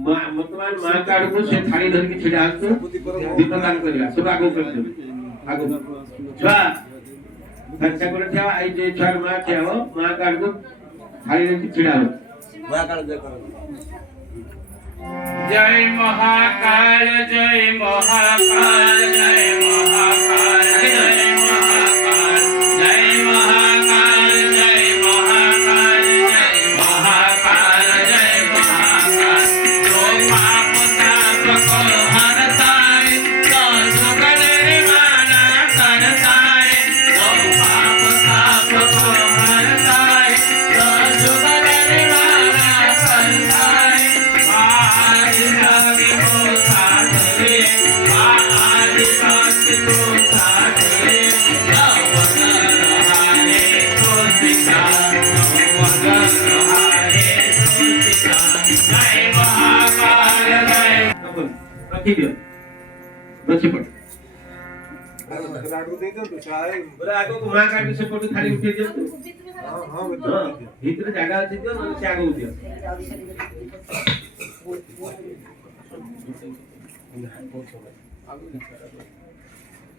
ବର୍ତ୍ତମାନ ମା କାର୍ଡକୁ ସେ ଥାଳି ଧରିକି ଛିଡା ହଉଛୁ ଦୀପଦାନ କରିବା ସବୁ ଆଗକୁ କରିଦେବୁ ଆଗକୁ ଛୁଆ ଖର୍ଚ୍ଚ করে ଠିଆ ଆଇ ଯେ ଛୁଆର ମା ଠିଆ ହବ ମା କାର୍ଡକୁ ଥାଳି ଧରିକି ଛିଡା ହବ ମା କାର୍ଡ ଜୟ କର जय महाकाल जय महाकाल जय महाकाल जय महाकाल जय महाकाल जय महाकाल जय महाकाल जय महाकाल जो पाप ताप को हरताए तो सुख निर्वाणा करताए जो पाप ताप को हरताए तो सुख निर्वाणा करताए आदि को साथ ले आदि को साथ ले वगर हारे सोचिका वगर हारे सोचिका जय महाकाल जय रखी दियो बच्चे पड़ लाडू दे दो सारे पूरा आगो को मां काटी से पटु खाली उठे दियो हां हां भीतर जगह अछि दियो न से आगो दियो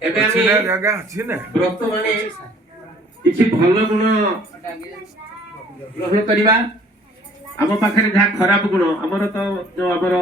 ଏବେ ଆମେ ଜାଗା ଅଛି ନା ବ୍ରତ ମାନେ କିଛି ଭଲ ଗୁଣ ଗ୍ରହଣ କରିବା ଆମ ପାଖରେ ଯାହା ଖରାପ ଗୁଣ ଆମର ତ ଯୋଉ ଆମର